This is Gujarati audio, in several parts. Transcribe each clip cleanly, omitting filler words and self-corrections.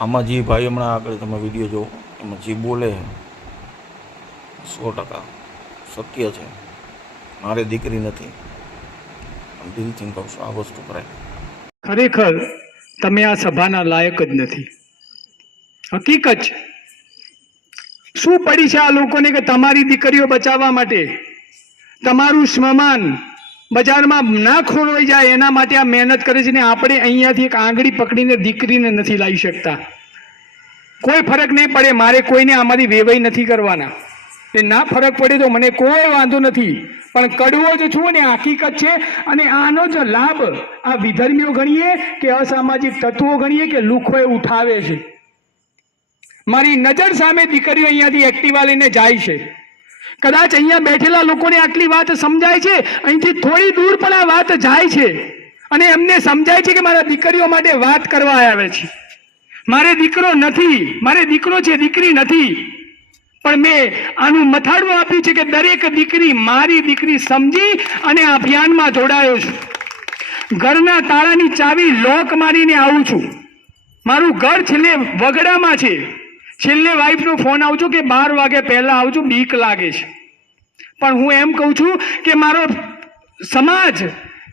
આમાં જે ભાઈ હમણાં આગળ તમે વિડીયો જો એમાં જે બોલે 100% સત્ય છે. મારે દીકરી નથી, દિલથી કહું છું આ વસ્તુ કરાય. ખરેખર તમે આ સભાના લાયક જ નથી. હકીકત છે. શું પડી છે આ લોકોને કે તમારી દીકરીઓ બચાવવા માટે તમારું સ્મશાન બજારમાં ના ખોરવાઈ જાય એના માટે આ મહેનત કરે છે ને આપણે અહીંયાથી એક આંગળી પકડીને દીકરીને નથી લાવી શકતા. કોઈ ફરક નહીં પડે, મારે કોઈને આમાંથી વેવાઈ નથી કરવાના. એ ના ફરક પડે તો મને કોઈ વાંધો નથી, પણ કડવો જ છું ને હકીકત છે. અને આનો જ લાભ આ વિધર્મીઓ ગણીએ કે અસામાજિક તત્વો ગણીએ કે લુખોએ ઉઠાવે છે. મારી નજર સામે દીકરીઓ અહીંયાથી એક્ટિવા લઈને જાય છે. કદાચ અહીંયા બેઠેલા લોકોને આટલી વાત સમજાય છે, અહીંથી થોડી દૂર પણ આ વાત જાય છે અને એમને સમજાય છે કે મારા દીકરીઓ માટે વાત કરવા આવે છે. મારે દીકરો નથી, મારે દીકરો છે, દીકરી નથી. પણ મેં આનું મથાળું આપ્યું છે કે દરેક દીકરી મારી દીકરી સમજી અને આ અભિયાનમાં જોડાયો છું. ઘરના તાળાની ચાવી લોક મારીને આવું છું. મારું ઘર છેલ્લે વગડામાં છે. છેલ્લે વાઈફનો ફોન આવજો કે 12 વાગે પહેલા આવજો, બીક લાગે છે. પણ હું એમ કહું છું કે મારો સમાજ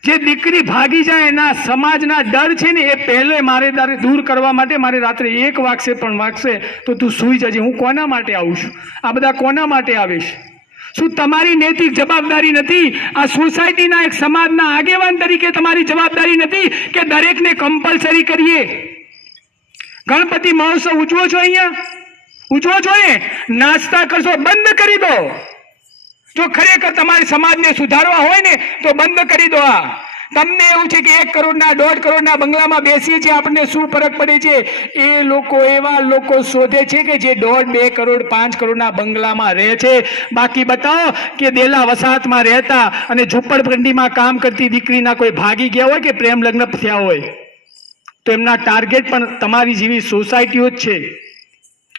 જે દીકરી ભાગી જાય એના સમાજના ડર છે ને એ પહેલે મારે દૂર કરવા માટે મારે રાત્રે 1 વાગશે પણ વાગશે તો તું સૂઈ જજે. હું કોના માટે આવું છું? આ બધા કોના માટે આવે છે? શું તમારી નૈતિક જવાબદારી નથી? આ સોસાયટીના એક સમાજના આગેવાન તરીકે તમારી જવાબદારી નથી કે દરેકને કમ્પલસરી કરીએ? ગણપતિ મહોત્સવ ઉજવો છો, અહીંયા ઉજવો છો ને, નાસ્તા કરશો બંધ કરી દો. જો ખરેખર તમારે સમાજને સુધારવા હોય ને તો બંધ કરી દો. આ તમને એવું છે કે 1 કરોડના 1.5 કરોડના બંગલામાં બેસીએ છીએ, આપણને શું ફરક પડે છે? એ લોકો એવા લોકો શોધે છે કે જે 1.5, 2 કરોડ 5 કરોડના બંગલામાં રહે છે. બાકી બતાવો કે દેલા વસાહતમાં રહેતા અને ઝૂંપડપટ્ટીમાં કામ કરતી દીકરીના કોઈ ભાગી ગયા હોય કે પ્રેમ લગ્ન થયા હોય તો એમના ટાર્ગેટ પણ તમારી જેવી સોસાયટીઓ જ છે.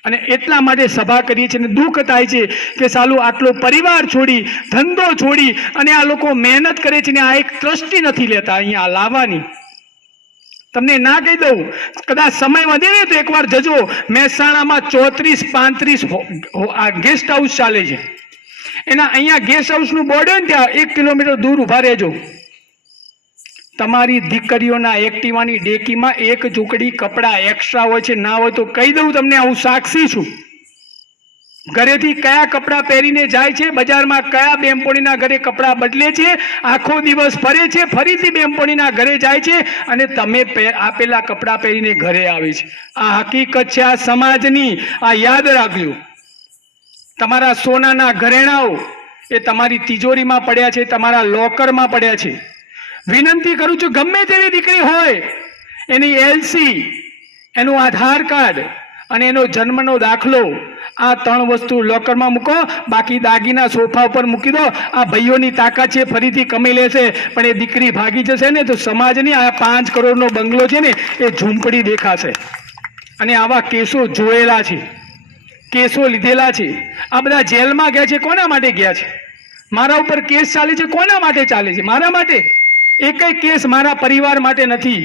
અને એટલા માટે સભા કરીએ છીએ. દુઃખ થાય છે કે સાલું આટલો પરિવાર છોડી, ધંધો છોડી અને આ લોકો મહેનત કરે છે ને આ એક ટ્રસ્ટી નથી લેતા અહીંયા લાવવાની. તમને ના કહી દઉં, કદાચ સમય વધે ને તો એકવાર જજો. મહેસાણામાં 34-35 આ ગેસ્ટ હાઉસ ચાલે છે. એના અહીંયા ગેસ્ટ હાઉસનું બોર્ડ હોય ને ત્યાં 1 કિલોમીટર દૂર ઊભા રહેજો. તમારી દીકરીઓના એક્ટિવાની ડેકીમાં 1 ઝૂંકડી કપડાં એક્સ્ટ્રા હોય છે. ના હોય તો કહી દઉં તમને, હું સાક્ષી છું. ઘરેથી કયા કપડાં પહેરીને જાય છે, બજારમાં કયા બેનપણીના ઘરે કપડાં બદલે છે, આખો દિવસ ફરે છે, ફરીથી બેનપણીના ઘરે જાય છે અને તમે આપેલા કપડાં પહેરીને ઘરે આવે છે. આ હકીકત છે આ સમાજની. આ યાદ રાખજો. તમારા સોનાના ઘરેણાઓ એ તમારી તિજોરીમાં પડ્યા છે, તમારા લોકરમાં પડ્યા છે. વિનંતી કરું છું, ગમે તેવી દીકરી હોય એની એલસી, એનું આધાર કાર્ડ અને એનો જન્મનો દાખલો, આ 3 વસ્તુ લોકરમાં મૂકો. બાકી દાગીના સોફા ઉપર મૂકી દો. આ ભાઈઓની તાકાત છે, ફરીથી કમી લેશે. પણ એ દીકરી ભાગી જશે ને તો સમાજની આ 5 કરોડનો બંગલો છે ને એ ઝૂંપડી દેખાશે. અને આવા કેસો જોયેલા છે, કેસો લીધેલા છે. આ બધા જેલમાં ગયા છે, કોના માટે ગયા છે? મારા ઉપર કેસ ચાલે છે, કોના માટે ચાલે છે? મારા માટે. એકય કેસ મારા પરિવાર માટે નથી.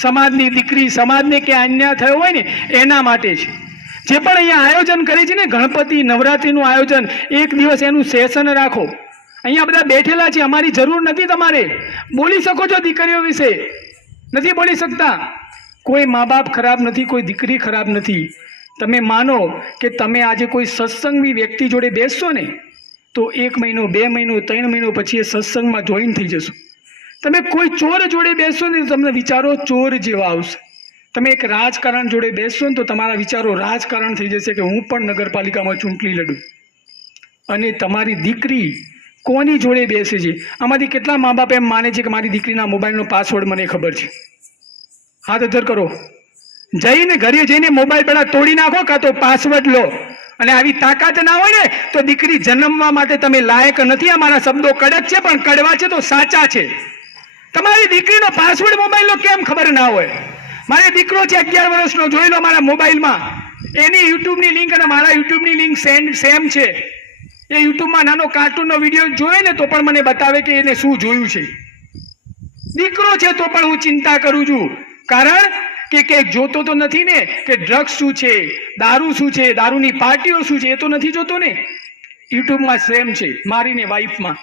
સમાજની દીકરી, સમાજને કે અન્યાય થયો હોય ને એના માટે છે. જે પણ અહીંયા આયોજન કરે છે ને, ગણપતિ નવરાત્રિનું આયોજન, 1 દિવસ એનું સેશન રાખો. અહીંયા બધા બેઠેલા છે, અમારી જરૂર નથી. તમારે બોલી શકો છો દીકરીઓ વિશે, નથી બોલી શકતા. કોઈ મા બાપ ખરાબ નથી, કોઈ દીકરી ખરાબ નથી. તમે માનો કે તમે આજે કોઈ સત્સંગી વ્યક્તિ જોડે બેસશો ને તો 1 મહિનો, 2 મહિનો, 3 મહિનો પછી એ સત્સંગમાં જોઈન થઈ જશો. તમે કોઈ ચોર જોડે બેસશો ને તમને વિચારો ચોર જેવા આવશે. તમે એક રાજકારણ જોડે બેસશો ને તો તમારા વિચારો રાજકારણ થઈ જશે કે હું પણ નગરપાલિકામાં ચૂંટણી લડું. અને તમારી દીકરી કોની જોડે બેસે છે? આમાંથી કેટલા મા બાપ એમ માને છે કે મારી દીકરીના મોબાઈલનો પાસવર્ડ મને ખબર છે? હાથ અધર કરો. જઈને ઘરે જઈને મોબાઈલ પહેલા તોડી નાખો કાં તો પાસવર્ડ લો. અને આવી તાકાત ના હોય ને તો દીકરી જન્મવા માટે તમે લાયક નથી. આ મારા શબ્દો કડક છે પણ કડવા છે તો સાચા છે. તમારી દીકરીનો પાસવર્ડ મોબાઈલનો કેમ ખબર ના હોય? મારે દીકરો છે 11 વર્ષનો, જોઈ લો મારા મોબાઈલમાં. એની યુટ્યુબની લિંક અને મારા યુટ્યુબની લિંક સેમ છે. એ યુટ્યુબમાં નાનો કાર્ટૂનનો વિડીયો જોયે ને તો પણ મને બતાવે કે એને શું જોયું છે. દીકરો છે તો પણ હું ચિંતા કરું છું. કારણ કે જોતો તો નથી ને કે ડ્રગ્સ શું છે, દારૂ શું છે, દારૂની પાર્ટીઓ શું છે, એ તો નથી જોતો ને. યુટ્યુબમાં સેમ છે, મારીને વાઈફમાં.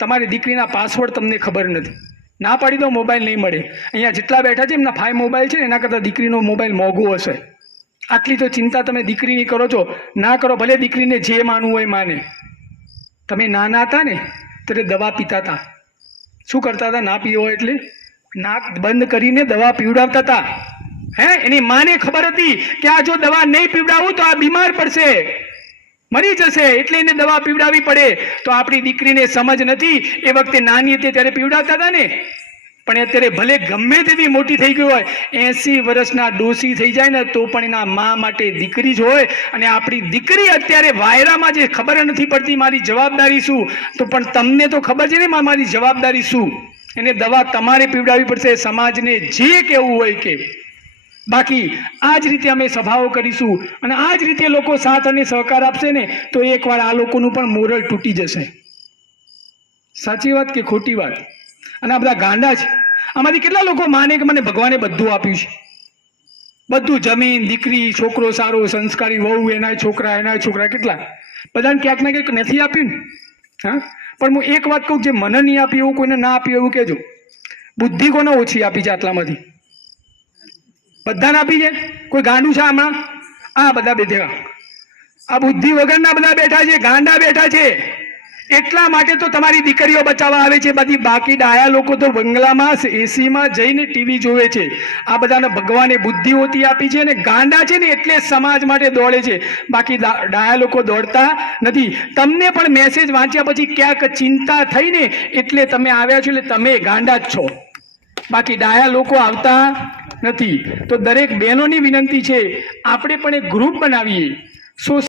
તમારી દીકરીના પાસવર્ડ તમને ખબર નથી, ના પાડી દો મોબાઈલ નહીં મળે. અહીંયા જેટલા બેઠા છે એમના 5 મોબાઈલ છે ને એના કરતાં દીકરીનો મોબાઈલ મોંઘો હશે. આટલી તો ચિંતા તમે દીકરીની કરો છો. ના કરો, ભલે દીકરીને જે માનવું હોય માને. તમે નાના હતા ને ત્યારે દવા પીતા હતા. શું કરતા હતા? ના પીવો એટલે નાક બંધ કરીને દવા પીવડાવતા હતા. એની માને ખબર હતી કે આ જો દવા નહીં પીવડાવું તો આ બીમાર પડશે, મરી જશે, એટલે એને દવા પીવડાવવી પડે. તો આપણી દીકરીને સમજ નથી. એ વખતે નાની હતી ત્યારે પીવડાવતા હતા ને. પણ અત્યારે ભલે ગમે તેવી મોટી થઈ ગઈ હોય, 80 વર્ષના ડોસી થઈ જાય ને તો પણ એના મા માટે દીકરી જ હોય. અને આપણી દીકરી અત્યારે વાયરામાં જે ખબર નથી પડતી મારી જવાબદારી શું, તો પણ તમને તો ખબર છે ને મારી જવાબદારી શું. એને દવા તમારે પીવડાવવી પડશે, સમાજને જે કહેવું હોય કે. બાકી આ જ રીતે અમે સભાઓ કરીશું અને આ જ રીતે લોકો સાથ અને સહકાર આપશે ને તો એકવાર આ લોકોનું પણ મોરલ તૂટી જશે. સાચી વાત કે ખોટી વાત? અને આ બધા ગાંડા છે. આમાંથી કેટલા લોકો માને કે મને ભગવાને બધું આપ્યું છે, બધું, જમીન, દીકરી, છોકરો સારો, સંસ્કારી વહુ, એના છોકરા, કેટલા બધાને ક્યાંક ને ક્યાંક નથી આપ્યું ને. હા, પણ હું એક વાત કહું, જે મને નહીં આપ્યું એવું કોઈને ના આપ્યું એવું કહેજો. બુદ્ધિ કોને ઓછી આપી છે આટલામાંથી? બધાને આપી છે. કોઈ ગાંડું છે હમણાં? આ બધા બેઠા, આ બુદ્ધિ વગરના બધા બેઠા છે, ગાંડા બેઠા છે. એટલા માટે તો તમારી દીકરીઓ બચાવવા આવે છે. બધી બાકી ડાયા લોકો તો બંગલામાં એસીમાં જઈને ટીવી જોવે છે. આ બધાને ભગવાને બુદ્ધિ ઓછી આપી છે ને ગાંડા છે ને એટલે સમાજ માટે દોડે છે. બાકી ડાયા લોકો દોડતા નથી. તમને પણ મેસેજ વાંચ્યા પછી ક્યાંક ચિંતા થઈ ને એટલે તમે આવ્યા છો, એટલે તમે ગાંડા જ છો. બાકી ડાયા લોકો આવતા નથી. તો દરેક બહેનોની વિનંતી છે, આપણે પણ એક ગ્રુપ બનાવીએ.